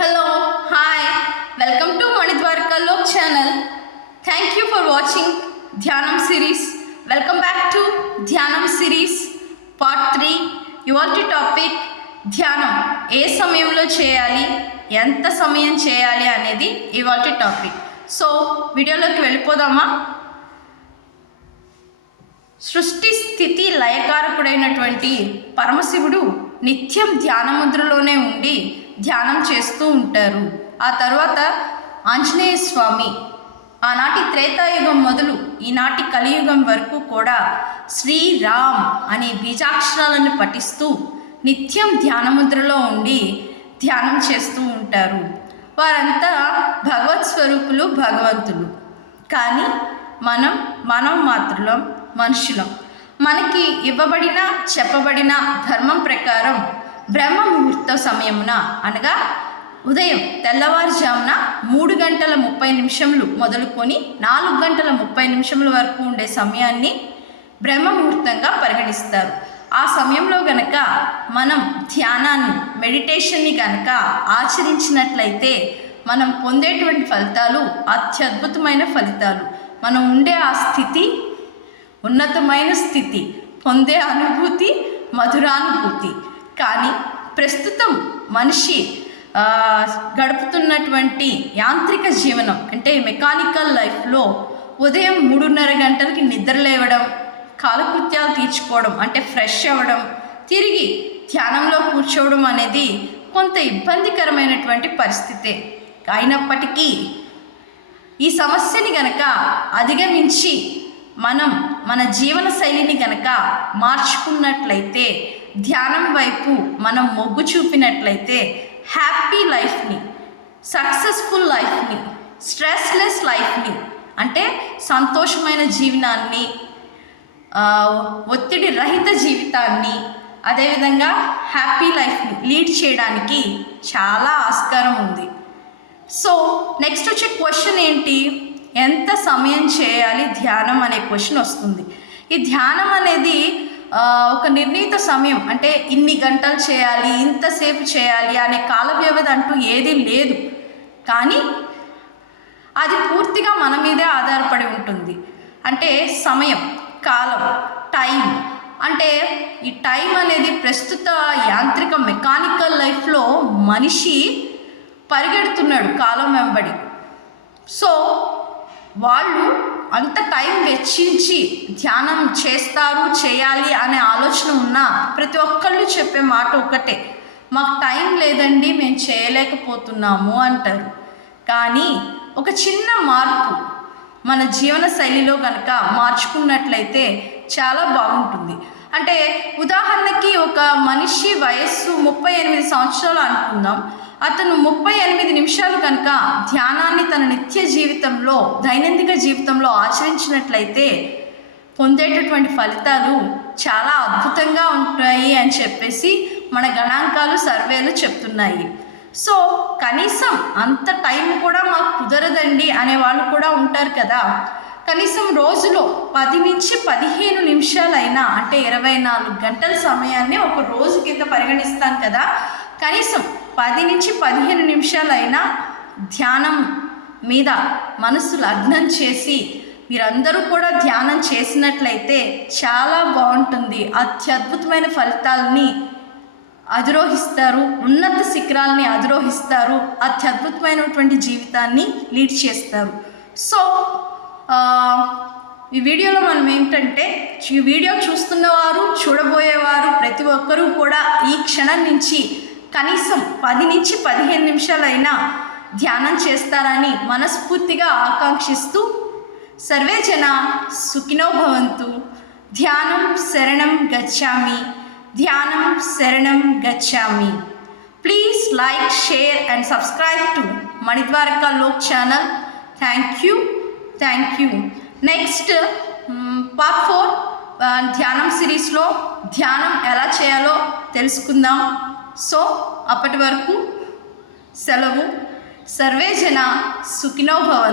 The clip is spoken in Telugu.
Hello, hi, welcome to Manidwarka Lok channel. Thank you for watching Dhyanam series. Welcome back to Dhyanam series part 3. ఇవాల్టి టాపిక్ ధ్యానం ఏ సమయంలో చేయాలి, ఎంత సమయం చేయాలి అనేది ఇవాల్టి టాపిక్. సో వీడియోలోకి వెళ్ళిపోదామా? సృష్టి స్థితి లయకారకుడైనటువంటి పరమశివుడు నిత్యం ధ్యానముద్రలోనే ఉండి ధ్యానం చేస్తూ ఉంటారు. ఆ తర్వాత ఆంజనేయ స్వామి ఆనాటి త్రేతాయుగం మొదలు ఈనాటి కలియుగం వరకు కూడా శ్రీరామ్ అనే బీజాక్షరాలను పఠిస్తూ నిత్యం ధ్యానముద్రలో ఉండి ధ్యానం చేస్తూ ఉంటారు. వారంతా భగవత్ స్వరూపులు, భగవంతులు. కానీ మనం మాత్రం మనుషులం. మనకి ఇవ్వబడిన చెప్పబడిన ధర్మం ప్రకారం బ్రహ్మ ముహూర్త సమయమున అనగా ఉదయం తెల్లవారుజామున 3:30 మొదలుకొని 4:30 వరకు ఉండే సమయాన్ని బ్రహ్మ ముహూర్తంగా పరిగణిస్తారు. ఆ సమయంలో గనక మనం ధ్యానాన్ని, మెడిటేషన్ని గనక ఆచరించినట్లయితే మనం పొందేటువంటి ఫలితాలు అత్యద్భుతమైన ఫలితాలు. మనం ఉండే ఆ స్థితి ఉన్నతమైన స్థితి, పొందే అనుభూతి మధురానుభూతి. కానీ ప్రస్తుతం మనిషి గడుపుతున్నటువంటి యాంత్రిక జీవనం అంటే మెకానికల్ లైఫ్లో ఉదయం 3:30 నిద్ర లేవడం, కాలకృత్యాలు తీర్చుకోవడం అంటే ఫ్రెష్ అవ్వడం, తిరిగి ధ్యానంలో కూర్చోవడం అనేది కొంత ఇబ్బందికరమైనటువంటి పరిస్థితే. అయినప్పటికీ ఈ సమస్యని గనక అధిగమించి మనం మన జీవన శైలిని గనక మార్చుకున్నట్లయితే, ధ్యానం వైపు మనం మొగ్గు చూపినట్లయితే హ్యాపీ లైఫ్ని, సక్సెస్ఫుల్ లైఫ్ని, స్ట్రెస్లెస్ లైఫ్ని అంటే సంతోషమైన జీవనాన్ని, ఒత్తిడి రహిత జీవితాన్ని, అదేవిధంగా హ్యాపీ లైఫ్ని లీడ్ చేయడానికి చాలా ఆస్కారం ఉంది. సో నెక్స్ట్ వచ్చే క్వశ్చన్ ఏంటి? ఎంత సమయం చేయాలి ధ్యానం అనే క్వశ్చన్ వస్తుంది. ఈ ధ్యానం అనేది ఒక నిర్ణీత సమయం అంటే ఇన్ని గంటలు చేయాలి, ఇంతసేపు చేయాలి అనే కాల వ్యవధి అంటూ ఏదీ లేదు. కానీ అది పూర్తిగా మన మీదే ఆధారపడి ఉంటుంది. అంటే సమయం, కాలం, టైం. అంటే ఈ టైం అనేది ప్రస్తుత యాంత్రిక మెకానికల్ లైఫ్లో మనిషి పరిగెడుతున్నాడు కాలం వెంబడి. సో వాళ్ళు అంత టైం వెచ్చించి ధ్యానం చేయాలి అనే ఆలోచన ఉన్నా ప్రతి ఒక్కళ్ళు చెప్పే మాట ఒకటే, మాకు టైం లేదండి, మేము చేయలేకపోతున్నాము అంటారు. కానీ ఒక చిన్న మార్పు మన జీవన శైలిలో కనుక మార్చుకున్నట్లయితే చాలా బాగుంటుంది. అంటే ఉదాహరణకి ఒక మనిషి వయస్సు 38 సంవత్సరాలు అనుకుందాం. అతను 38 నిమిషాలు కనుక ధ్యానాన్ని తన నిత్య జీవితంలో, దైనందిక జీవితంలో ఆచరించినట్లయితే పొందేటటువంటి ఫలితాలు చాలా అద్భుతంగా ఉంటాయి అని చెప్పేసి మన గణాంకాలు, సర్వేలు చెప్తున్నాయి. సో కనీసం అంత టైం కూడా మాకు కుదరదండి అనే వాళ్ళు కూడా ఉంటారు కదా. కనీసం రోజులో 10 నుంచి 15 నిమిషాలైనా అంటే 24 గంటల సమయాన్ని ఒక రోజు కింద పరిగణిస్తాను కదా. కనీసం 10 నుంచి 15 నిమిషాలైనా ధ్యానం మీద మనసు లగ్నం చేసి మీరందరూ కూడా ధ్యానం చేసినట్లయితే చాలా బాగుంటుంది. అత్యద్భుతమైన ఫలితాలని అధిరోహిస్తారు, ఉన్నత శిఖరాలని అధిరోహిస్తారు, అత్యద్భుతమైనటువంటి జీవితాన్ని లీడ్ చేస్తారు. సో ఈ వీడియోలో మనం ఏంటంటే, ఈ వీడియో చూస్తున్నవారు, చూడబోయేవారు ప్రతి ఒక్కరూ కూడా ఈ క్షణం నుంచి కనీసం 10 నుంచి 15 నిమిషాలైనా ధ్యానం చేస్తారని మనస్ఫూర్తిగా ఆకాంక్షిస్తూ, సర్వే జన సుఖినో భవంతు. ధ్యానం శరణం గచ్చామి, ధ్యానం శరణం గచ్చామి. Please like, share and subscribe to Manidwaraka Lok channel. Thank you. Next part 4 ధ్యానం సిరీస్లో ధ్యానం ఎలా చేయాలో తెలుసుకుందాం. సో అప్పటి వరకు సెలవు. సర్వే జన సుఖినో భవంతు.